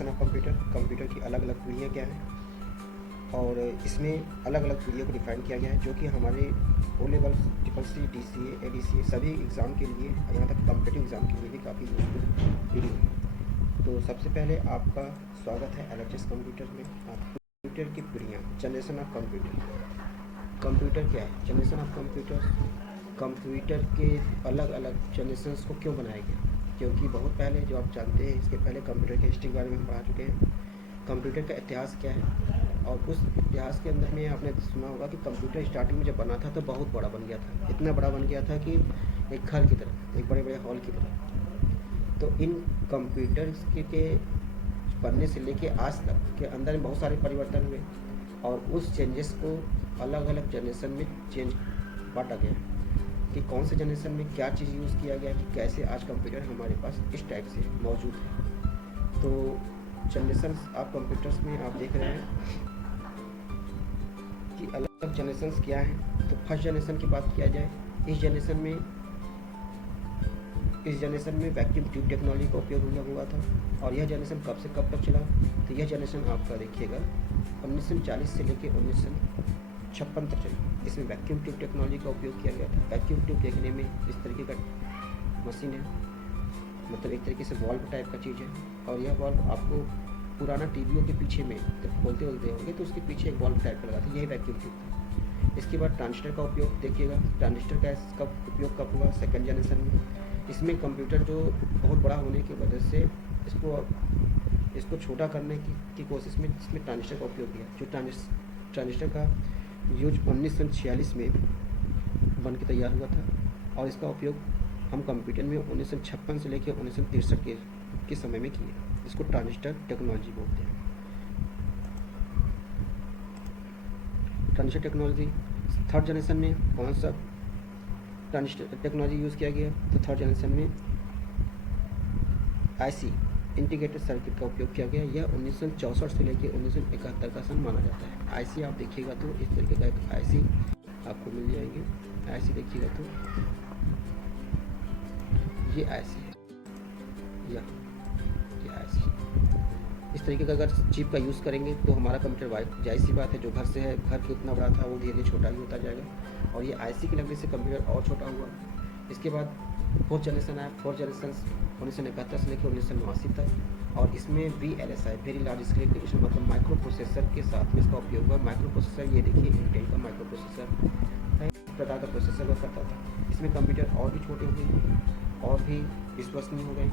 Generation of computer की अलग अलग पीढ़ियाँ क्या हैं, और इसमें अलग अलग पीढ़ियों को डिफाइन किया गया है जो कि हमारे O level CCC DCA ADCA सभी एग्ज़ाम के लिए, यहाँ तक कॉम्पिटिटिव एग्ज़ाम के लिए भी काफ़ी यूजफुल पीढ़ी है। तो सबसे पहले आपका स्वागत है LHS कंप्यूटर में। आप कंप्यूटर की पीढ़ियाँ, जनरेशन ऑफ कंप्यूटर क्या है? जनरेशन ऑफ कंप्यूटर के अलग अलग जनरेशन्स को क्यों बनाया गया? क्योंकि बहुत पहले, जो आप जानते हैं, इसके पहले कंप्यूटर की हिस्ट्री के बारे में हम पढ़ा चुके हैं। कंप्यूटर का इतिहास क्या है, और उस इतिहास के अंदर में आपने सुना होगा कि कंप्यूटर स्टार्टिंग में जब बना था तो बहुत बड़ा बन गया था, इतना बड़ा बन गया था कि एक घर की तरह, एक बड़े बड़े हॉल की तरह। तो इन कंप्यूटर्स के बनने से लेके आज तक के अंदर में बहुत सारे परिवर्तन हुए, और उस चेंजेस को अलग अलग जनरेशन में बांटा गया कि कौन से जनरेशन में क्या चीज़ यूज़ किया गया, कि कैसे आज कंप्यूटर हमारे पास इस टाइप से मौजूद है। तो जनरेशन आप कंप्यूटर्स में आप देख रहे हैं कि अलग अलग जनरेशन्स क्या हैं। तो फर्स्ट जनरेशन की बात किया जाए, इस जनरेशन में वैक्यूम ट्यूब टेक्नोलॉजी का उपयोग हुआ था। और यह जनरेशन कब से कब तक चला? तो यह जनरेशन आपका देखिएगा 1940 से लेकर 1956 तक चली। इसमें वैक्यूम ट्यूब टेक्नोलॉजी का उपयोग किया गया था। वैक्यूम ट्यूब देखने में इस तरीके का मशीन है, मतलब एक तरीके से वॉल्व टाइप का चीज़ है, और यह वॉल्व आपको पुराना टीवीओं के पीछे में जब खोलते होंगे तो उसके पीछे एक वॉल्व टाइप का लगा था, यही वैक्यूम ट्यूब था। इसके बाद ट्रांजिस्टर का उपयोग देखिएगा। ट्रांजिस्टर का इसका उपयोग कब हुआ? सेकंड जनरेशन में। इसमें कंप्यूटर जो बहुत बड़ा होने की वजह से इसको छोटा करने की कोशिश में इसमें ट्रांजिस्टर का उपयोग किया। जो ट्रांजिस्टर का यूज 1946 में बन के तैयार हुआ था, और इसका उपयोग हम कंप्यूटर में 1956 से लेकर 1963 के समय में किए, इसको ट्रांजिस्टर टेक्नोलॉजी बोलते हैं। ट्रांजिस्टर टेक्नोलॉजी थर्ड जनरेशन में कौन सा ट्रांजिस्टर टेक्नोलॉजी यूज़ किया गया? तो थर्ड जनरेशन में IC इंटीग्रेटेड सर्किट का उपयोग किया गया। यह 1964 से लेकर 1971 का सन माना जाता है। IC आप देखिएगा तो इस तरीके का एक IC आपको मिल जाएगी। IC देखिएगा तो ये IC है, ये IC इस तरीके का अगर चिप का यूज़ करेंगे तो हमारा कंप्यूटर, जाहिर सी बात है, जो घर से है, घर कितना बड़ा था वो धीरे धीरे छोटा ही होता जाएगा, और ये IC की लगने से कंप्यूटर और छोटा हुआ। इसके बाद फोर्थ जनरेशन आया। फोर्थ जनरेशन 1971 से लेकर 1989 तक, और इसमें VLSI very large scale application, मतलब माइक्रो प्रोसेसर के साथ में इसका उपयोग हुआ। माइक्रो प्रोसेसर ये देखिए इंटेल का माइक्रो प्रोसेसर है, इस प्रकार का प्रोसेसर हुआ करता था। इसमें कंप्यूटर और भी छोटे हुए और भी विश्वसनीय हो गए,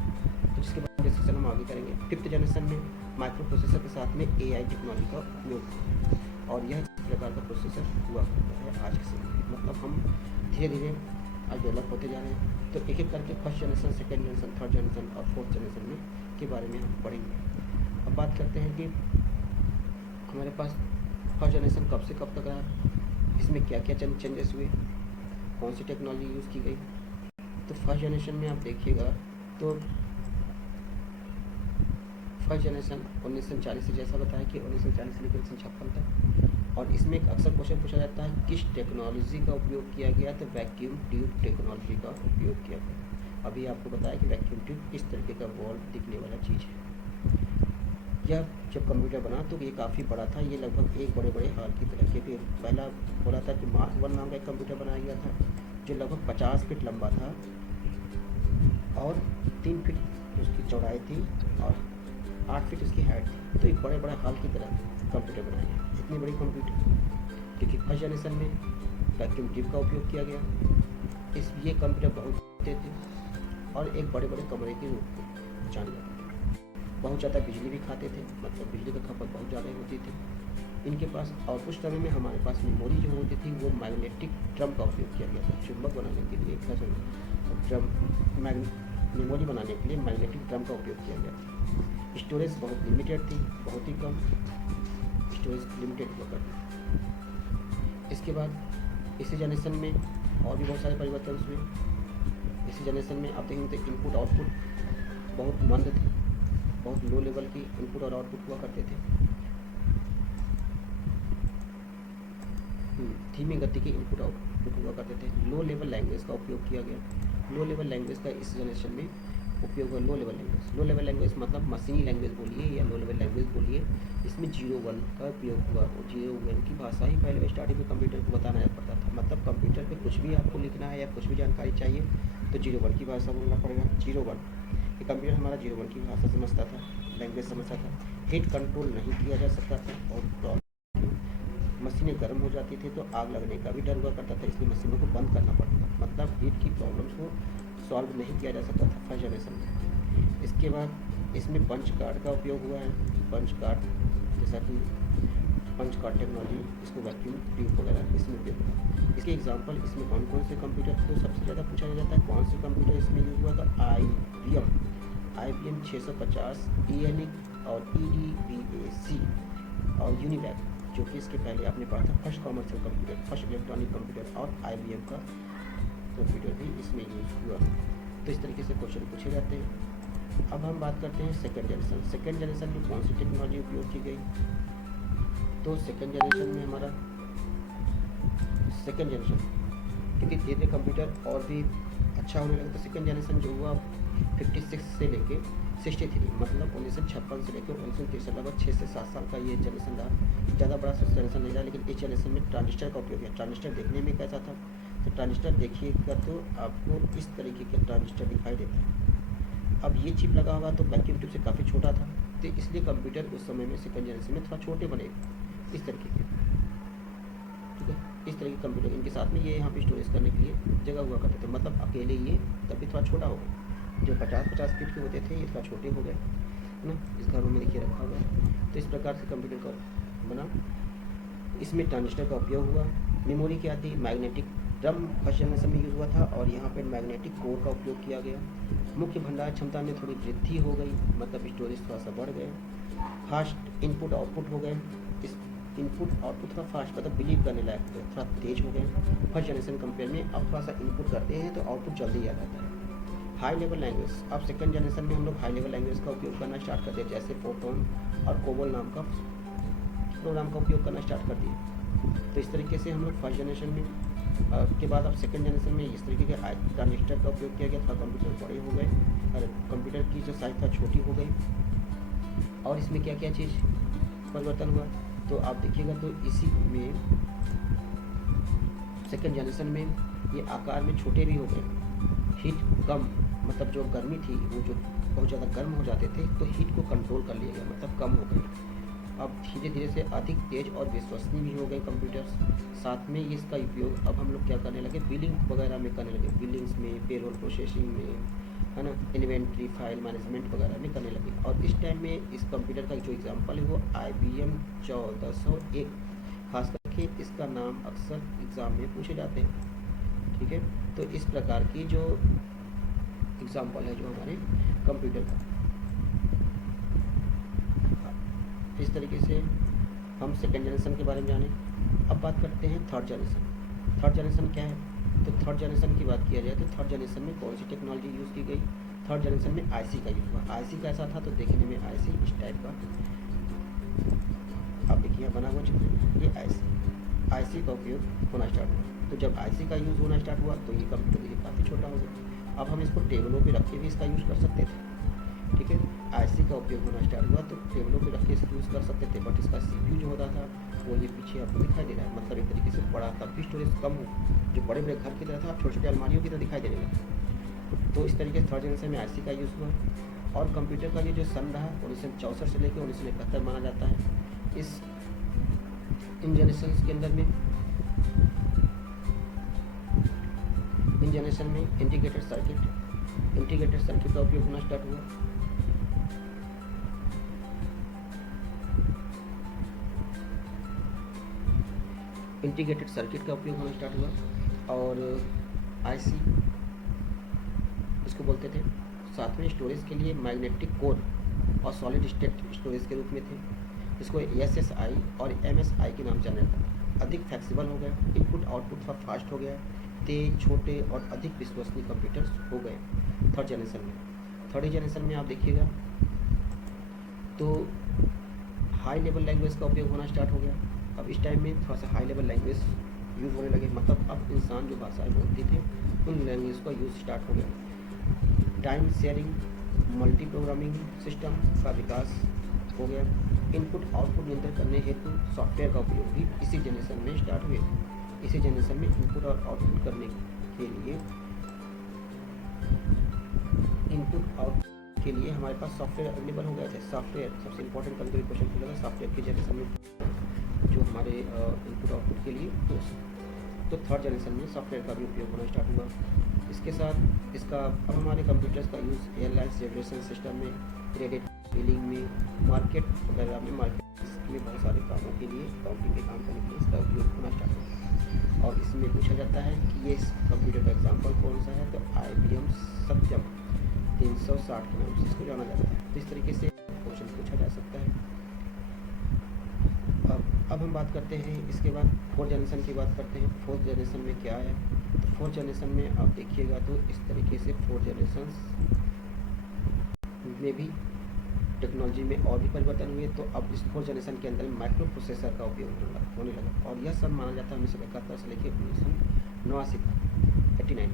तो जिसके बाद डिस्कशन हम आगे करेंगे। फिफ्थ जनरेशन में माइक्रो प्रोसेसर के साथ में AI टेक्नोलॉजी का उपयोग हुआ, और यह इस प्रकार का प्रोसेसर हुआ करता है आज के समय में। मतलब हम धीरे धीरे आज डेवलप होते जा रहे हैं। तो एक एक करके first generation, second generation, third generation और फोर्थ जनरेशन में के बारे में हम पढ़ेंगे। अब बात करते हैं कि हमारे पास फर्स्ट जनरेशन कब से कब तक रहा, इसमें क्या क्या चेंजेस हुए, कौन सी टेक्नोलॉजी यूज़ की गई। तो फर्स्ट जनरेशन में आप देखिएगा तो फर्स्ट जनरेशन 1940 से, जैसा बताया कि 1940 से लेकर 1956 तक, और इसमें एक अक्सर क्वेश्चन पूछा जाता है किस टेक्नोलॉजी का उपयोग किया गया? तो वैक्यूम ट्यूब टेक्नोलॉजी का उपयोग किया गया। अभी आपको बताया कि वैक्यूम ट्यूब इस तरीके का वॉल्व दिखने वाला चीज़ है। यह जब कंप्यूटर बना तो ये काफ़ी बड़ा था, ये लगभग एक बड़े बड़े हॉल की तरह के। फिर पहला बोला था कि मार्क 1 नाम का एक कंप्यूटर बनाया गया था, जो लगभग 50 फीट लंबा था और 3 फीट उसकी चौड़ाई थी और 8 फीट उसकी हाइट थी। तो एक बड़े बड़े हॉल की तरह कंप्यूटर बनाया गया, इतनी बड़ी कंप्यूटर। क्योंकि फर्स्ट जनरेशन में वैक्यूम ट्यूब का उपयोग किया गया। ये कंप्यूटर बहुत थे और एक बड़े बड़े कमरे के रूप में जाने जाते थे। बहुत ज़्यादा बिजली भी खाते थे, मतलब बिजली की खपत बहुत ज़्यादा होती थी इनके पास। और उस समय में हमारे पास मेमोरी जो होती थी वो मैग्नेटिक ड्रम का उपयोग किया गया था, चुंबक बनाने के लिए मेमोरी बनाने के लिए मैग्नेटिक ड्रम का उपयोग किया गया था। स्टोरेज बहुत लिमिटेड थी, बहुत ही कम स्टोरेज लिमिटेड हुआ करती। इसके बाद इसी जनरेशन में और भी बहुत सारे परिवर्तन हुए। इसी जनरेशन में आप देखेंगे तो इनपुट आउटपुट बहुत मंद थे, बहुत लो लेवल की इनपुट और आउटपुट हुआ करते थे। धीमी गति के इनपुट आउटपुट हुआ करते थे। लो लेवल लैंग्वेज का उपयोग किया गया। लो लेवल लैंग्वेज का इस जनरेशन में उपयोग हुआ low level language. Low level language मतलब मशीनी लैंग्वेज बोलिए या लो लेवल लैंग्वेज बोलिए, इसमें 0-1 का उपयोग हुआ। 0-1 की भाषा ही पहले स्टार्टिंग में कंप्यूटर को बताना पड़ता था। मतलब कंप्यूटर पे कुछ भी आपको लिखना है या कुछ भी जानकारी चाहिए तो 0-1 की भाषा बोलना पड़ेगा। 0-1 ये कंप्यूटर हमारा 0-1 की भाषा समझता था, लैंग्वेज समझता था। हीट कंट्रोल नहीं किया जा सकता था और मशीनें गर्म हो जाती थी तो आग लगने का भी डर हुआ करता था, इसलिए मशीनों को बंद करना पड़ता था। मतलब हीट की प्रॉब्लम्स को सॉल्व नहीं किया जा सकता था फर्स्ट जनरेशन में। इसके बाद इसमें पंच कार्ड का उपयोग हुआ है। पंच कार्ड जैसा कि पंच कार्ड टेक्नोलॉजी, इसको वैक्यूम ट्यूब वगैरह इसमें उपयोग हुआ। इसके एग्जांपल इसमें कौन कौन से कंप्यूटर को सबसे ज़्यादा पूछा जाता है, कौन से कंप्यूटर इसमें यूज हुआ था? IBM 650 ENIAC और EDVAC और यूनिवैक, जो कि इसके पहले आपने पढ़ा था first commercial computer, first electronic computer, और IBM का कंप्यूटर भी इसमें यूज हुआ। तो इस तरीके से क्वेश्चन पूछे जाते हैं। अब हम बात करते हैं सेकेंड जनरेशन। सेकेंड जनरेशन में कौन सी टेक्नोलॉजी उपयोग की गई? तो सेकेंड जनरेशन में हमारा सेकेंड जनरेशन क्योंकि धीरे धीरे कंप्यूटर और भी अच्छा होने लगा, तो सेकेंड जनरेशन जो हुआ 56 से लेके 63, मतलब 1956 से लेकर 1963, लगभग 6 से 7 साल का ये जनरेशन रहा। ज़्यादा बड़ा जनरेशन नहीं रहा, लेकिन इस जनरेशन में ट्रांजिस्टर का उपयोग है। ट्रांजिस्टर देखने में कैसा था? तो ट्रांजिस्टर देखिएगा तो आपको इस तरीके के ट्रांजिस्टर दिखाई देता है। अब ये चिप लगा हुआ तो वैक्यूम ट्यूब से काफ़ी छोटा था, तो इसलिए कंप्यूटर उस समय में सेकेंड जनरेशन में थोड़ा छोटे बने इस तरीके के। ठीक है, इस तरह के कंप्यूटर इनके साथ में ये यहाँ पे स्टोरेज करने के लिए जगह हुआ करते थे। मतलब अकेले ये तब भी थोड़ा छोटा हो गया, जो 50-50 फीट के होते थे ये थोड़ा छोटे हो गए, है ना। इस घरों में देखिए रखा हुआ है। तो इस प्रकार से कंप्यूटर का बना। इसमें ट्रांजिस्टर का उपयोग हुआ। मेमोरी क्या थी? मैग्नेटिक ड्रम फर्स्ट जनरेशन में यूज़ हुआ था और यहाँ पर मैग्नेटिक कोर का उपयोग किया गया। मुख्य भंडार क्षमता में थोड़ी वृद्धि हो गई, मतलब स्टोरेज थोड़ा सा बढ़ गए। फास्ट इनपुट आउटपुट हो गए। इस इनपुट आउटपुट थोड़ा फास्ट, मतलब बिलीव करने लायक हो गए, थोड़ा तेज हो गए फर्स्ट जनरेशन कंपेयर में। अब थोड़ा सा इनपुट करते हैं तो आउटपुट जल्दी आ जाता है। हाई लेवल लैंग्वेज, अब सेकंड जनरेशन में हम लोग हाई लेवल लैंग्वेज का उपयोग करना स्टार्ट कर दिया, जैसे फोटोन और कोबोल नाम का प्रोग्राम का उपयोग करना स्टार्ट कर दिया। तो इस तरीके से हम लोग फर्स्ट जनरेशन में के बाद अब सेकंड जनरेशन में इस तरीके के ट्रांजिस्टर का उपयोग किया गया, थोड़ा कंप्यूटर बड़े हो गए और कंप्यूटर की जो साइज था छोटी हो गई। और इसमें क्या क्या चीज़ परिवर्तन हुआ तो आप देखिएगा तो इसी में सेकेंड जनरेशन में ये आकार में छोटे भी हो गए। हीट कम, मतलब जो गर्मी थी वो जो बहुत ज़्यादा गर्म हो जाते थे तो हीट को कंट्रोल कर लिया गया, मतलब कम हो गई। अब धीरे धीरे से अधिक तेज और विश्वसनीय भी हो गए कंप्यूटर्स। साथ में इसका उपयोग अब हम लोग क्या करने लगे? बिलिंग वगैरह में करने लगे, बिलिंग्स में, पेरोल प्रोसेसिंग में, है ना, इन्वेंट्री फाइल मैनेजमेंट वगैरह में करने लगे। और इस टाइम में इस कंप्यूटर का जो एग्जांपल है वो IBM 1401, खास करके इसका नाम अक्सर एग्ज़ाम में पूछे जाते हैं। ठीक है, तो इस प्रकार की जो एग्जांपल है जो हमारे कंप्यूटर का, इस तरीके से हम सेकेंड जनरेशन के बारे में जाने। अब बात करते हैं थर्ड जनरेशन। थर्ड जनरेशन क्या है? तो थर्ड जनरेशन की बात किया जाए तो थर्ड जनरेशन में कौन सी टेक्नोलॉजी यूज़ की गई? थर्ड जनरेशन में IC का यूज़ हुआ। IC कैसा था? तो देखने में IC इस टाइप का, आप देखिए यहाँ बना हुआ चित्र, ये IC का उपयोग होना स्टार्ट हुआ। तो जब IC का यूज़ होना स्टार्ट हुआ तो ये कंप्यूटर देखिए काफ़ी छोटा हो गया। अब हम इसको टेबलों पर रख के भी इसका यूज़ कर सकते थे। ठीक है, IC का उपयोग होना स्टार्ट हुआ तो टेबलों पे रख के इसको यूज़ कर सकते थे, बट इसका CPU जो होता था वो ये पीछे आपको दिखाई दे रहा है, मतलब एक तरीके से बड़ा, तब भी स्टोरेज कम हो, जो बड़े बड़े घर की तरह था छोटे छोटे अलमारियों की तरह दिखाई देने लगा। तो इस तरीके से थर्ड जनरेशन में IC का यूज़ हुआ। और कंप्यूटर का ये जो सन रहा 1964 से लेकर 1971 माना जाता है। इन जनरेशन के अंदर में इन जनरेशन में इंटीग्रेटेड सर्किट का उपयोग होना स्टार्ट हुआ। इंटीग्रेटेड सर्किट का उपयोग होना स्टार्ट हुआ और IC इसको बोलते थे। साथ में स्टोरेज के लिए मैग्नेटिक कोर और सॉलिड स्टेट स्टोरेज के रूप में थे, इसको SSI और MSI के नाम जाना जाता था। अधिक फ्लेक्सिबल हो गया, इनपुट आउटपुट थोड़ा फास्ट हो गया, तेज, छोटे और अधिक विश्वसनीय कंप्यूटर्स हो गए थर्ड जनरेशन में। थर्ड जनरेशन में आप देखिएगा तो हाई लेवल लैंग्वेज का उपयोग होना स्टार्ट हो गया। अब इस टाइम में थोड़ा सा हाई लेवल लैंग्वेज यूज़ होने लगे, मतलब अब इंसान जो भाषाएं बोलते थे उन लैंग्वेज का यूज़ स्टार्ट हो गया। Time sharing multi programming system का विकास हो गया। इनपुट आउटपुट नियंत्रण करने हेतु सॉफ्टवेयर का उपयोग भी इसी जनरेशन में स्टार्ट हुए। इसी जनरेशन में इनपुट और आउटपुट करने के लिए हमारे पास सॉफ्टवेयर अवेलेबल हो गए थे। सॉफ्टवेयर सबसे इंपॉर्टेंट कभी क्वेश्चन पूछा जाएगा सॉफ्टवेयर की जनरेशन में जो हमारे इनपुट आउटपुट के लिए तो थर्ड जनरेशन में सॉफ्टवेयर का भी उपयोग होना स्टार्ट हुआ। इसके साथ इसका अब हमारे कंप्यूटर्स का यूज़ एयरलाइंस रेजर्वेशन सिस्टम में, क्रेडिट बिलिंग में, मार्केट वगैरह में, मार्केट में बहुत सारे कामों के लिए, अकाउंटिंग के काम करने के लिए इसका उपयोग होना स्टार्ट हुआ। और इसमें पूछा जाता है कि ये कंप्यूटर का एग्जाम्पल कौन सा है, तो IBM सत्यम 360 के नाम से इसको जाना जाता है। तो इस तरीके से क्वेश्चन पूछा जा सकता है। अब हम बात करते हैं इसके बाद फोर्थ जनरेशन की बात करते हैं। फोर्थ जनरेशन में क्या है, तो फोर्थ जनरेशन में आप देखिएगा तो इस तरीके से फोर्थ जनरेशन में भी टेक्नोलॉजी में और भी परिवर्तन हुए। तो अब इस फोर्थ जनरेशन के अंदर माइक्रो प्रोसेसर का उपयोग होने लगा और यह सब माना जाता है 1971 से लेकर 1989 तक 89।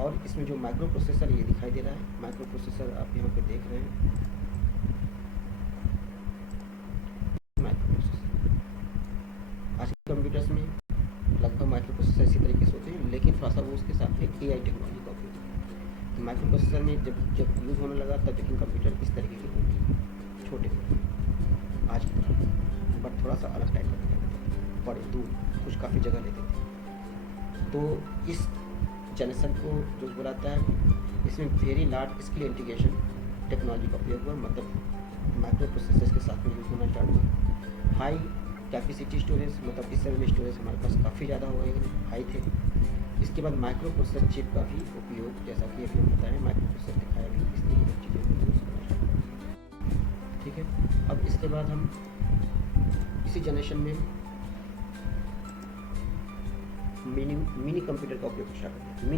और इसमें जो माइक्रो प्रोसेसर ये दिखाई दे रहा है, माइक्रो प्रोसेसर आप यहाँ पे देख रहे हैं, आज के कंप्यूटर्स में लगभग माइक्रो प्रोसेसर इसी तरीके से होते हैं, लेकिन थोड़ा सा वो उसके साथ एक AI टेक्नोलॉजी का उपयोग है। तो माइक्रो प्रोसेसर में जब यूज़ होने लगा तब लेकिन कंप्यूटर इस तरीके के होते छोटे आज की तरह, बट थोड़ा सा अलग टाइप का थे, बड़े दूर कुछ काफ़ी जगह लेते थे। तो इस जनरेशन को जो बुलाता है, इसमें very large scale integration technology का उपयोग हुआ, मतलब माइक्रो प्रोसेसर्स के साथ में यूज़ होना स्टार्ट हुआ। हाई कैपेसिटी स्टोरेज, मतलब इस समय में स्टोरेज हमारे पास काफ़ी ज़्यादा हो गए, हाई थे। इसके बाद माइक्रो प्रोसेसर चिप का भी उपयोग, जैसा कि अभी हम बताएं माइक्रो प्रोसेसर दिखाया भी, इस तरीके की चीज़ों को यूज़ करना स्टार्ट हुआ। ठीक है, अब इसके बाद हम इसी जनरेशन में मिनी कंप्यूटर का उपयोग स्टार्ट करते हैं।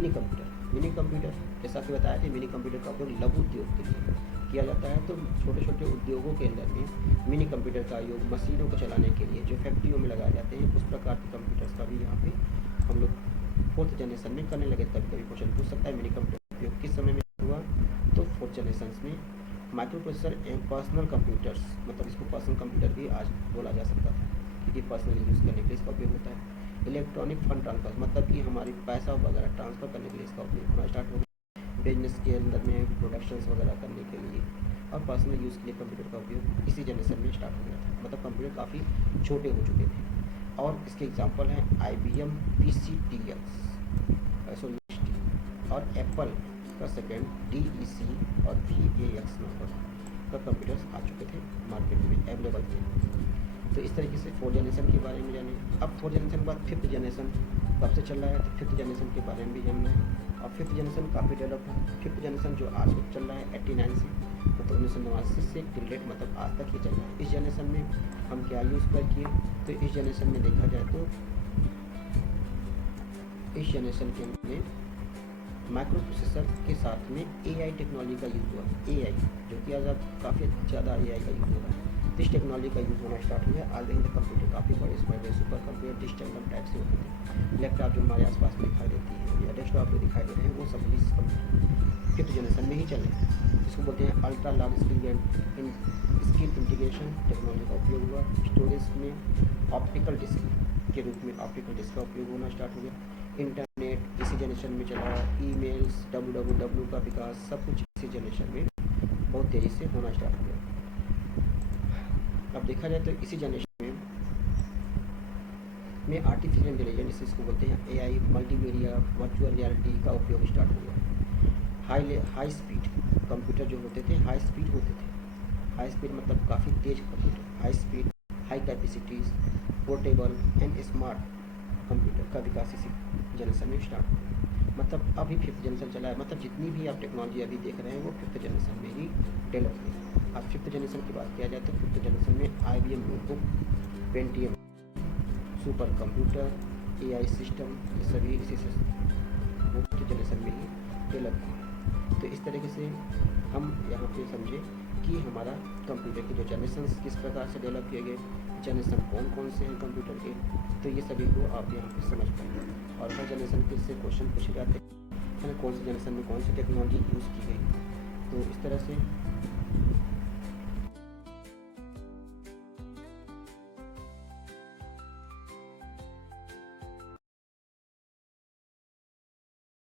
मिनी कंप्यूटर जैसा कि बताया था, मिनी कंप्यूटर का उपयोग लघु उद्योग के लिए किया जाता है। तो छोटे छोटे उद्योगों के अंदर में मिनी कंप्यूटर का उपयोग मशीनों को चलाने के लिए जो फैक्ट्रियों में लगाए जाते हैं, उस प्रकार के कंप्यूटर्स का भी यहाँ पे हम लोग फोर्थ जनरेशन में करने लगे। कभी क्वेश्चन पूछ सकता है मिनी कंप्यूटर का उपयोग किस समय में हुआ, तो फोर्थ जनरेशन में। Micro processor and personal computers, मतलब इसको पर्सनल कंप्यूटर भी आज बोला जा सकता था, क्योंकि पर्सनल यूज़ करने के लिए इसका उपयोग होता है। इलेक्ट्रॉनिक फंड ट्रांसफर, मतलब कि हमारी पैसा वगैरह ट्रांसफ़र करने के लिए इसका उपयोग होना स्टार्ट हो गया। बिजनेस के अंदर में प्रोडक्शंस वगैरह करने के लिए और पर्सनल यूज़ के लिए कंप्यूटर का उपयोग इसी जनरेशन में स्टार्ट हो गया था। मतलब कंप्यूटर काफ़ी छोटे हो चुके थे। और इसके एग्जांपल हैं IBM PCTX और एप्पल का सेकेंड DEC और VAX नंबर का कंप्यूटर्स आ चुके थे, मार्केट में अवेलेबल थे। तो इस तरीके से फोर्थ जनरेशन के बारे में जाने। अब फोर्थ जनरेशन के बाद फिफ्थ जनरेशन कब से चल रहा है, तो फिफ्थ जनरेशन के बारे में भी जानना है। और फिफ्थ जनरेशन काफ़ी डेवलप है। फिफ्थ जनरेशन जो आज चल रहा है 89 से, मतलब 1989 से टिल डेट, मतलब आज तक ये चल रहा है। इस जनरेशन में हम क्या यूज़ कर किए, तो इस जनरेशन में देखा जाए तो इस जनरेशन के अंदर माइक्रो प्रोसेसर के साथ में AI टेक्नोलॉजी का यूज़ हुआ। AI जो कि आज काफ़ी ज़्यादा AI का यूज़ हो रहा है। तो इस टेक्नोलॉजी का यूज़ होना स्टार्ट हुआ है। आज देखिए कंप्यूटर काफ़ी बड़े सुपर कंप्यूटर डिजिटल टाइप से होते हैं। लैपटॉप जो हमारे आसपास में दिखाई देती है या डेस्कटॉप पे दिखाई दे रहे हैं, वो सब इस फिफ्थ जनरेशन में ही चल रहे हैं। इसको बोलते हैं ultra large scale integration technology का उपयोग हुआ। स्टोरेज में ऑप्टिकल डिस्क के रूप में ऑप्टिकल डिस्क का उपयोग होना स्टार्ट हो गया। इंटरनेट इसी जनरेशन में चला। ईमेल्स, www का विकास, सब कुछ इसी जनरेशन में बहुत तेज़ी से होना स्टार्ट हो गया। अब देखा जाए तो इसी जनरेशन में आर्टिफिशियल इंटेलिजेंस, इसको बोलते हैं AI, मल्टीमीडिया, वर्चुअल रियलिटी का उपयोग स्टार्ट हो गया। हाई स्पीड कंप्यूटर जो होते थे, हाई स्पीड होते थे। हाई स्पीड मतलब काफ़ी तेज computer, high speed, high capacities, portable and smart computer का विकास इसी जनरेशन में स्टार्ट हो गया। मतलब अभी फिफ्थ जनरेशन चला है, मतलब जितनी भी आप टेक्नोलॉजी अभी देख रहे हैं वो फिफ्थ जनरेशन में ही डेवलप हुई। अब फिफ्थ जनरेशन की बात किया जाए तो फिफ्थ जनरेशन में IBM notebook, Pentium super computer, AI system, ये सभी इसी से फिफ्थ जनरेशन में ही डेवलप हुआ। तो इस तरीके से हम यहाँ पे समझे कि हमारा कंप्यूटर के जो जनरेशन किस प्रकार से डेवलप किए गए, जनरेशन कौन कौन से हैं कंप्यूटर के, तो ये सभी को आप यहाँ पे समझ पाएंगे। और हर जनरेशन के से क्वेश्चन पूछे जाते हैं। है ना, कौन से जनरेशन में कौन सी टेक्नोलॉजी यूज़ की गई। तो इस तरह से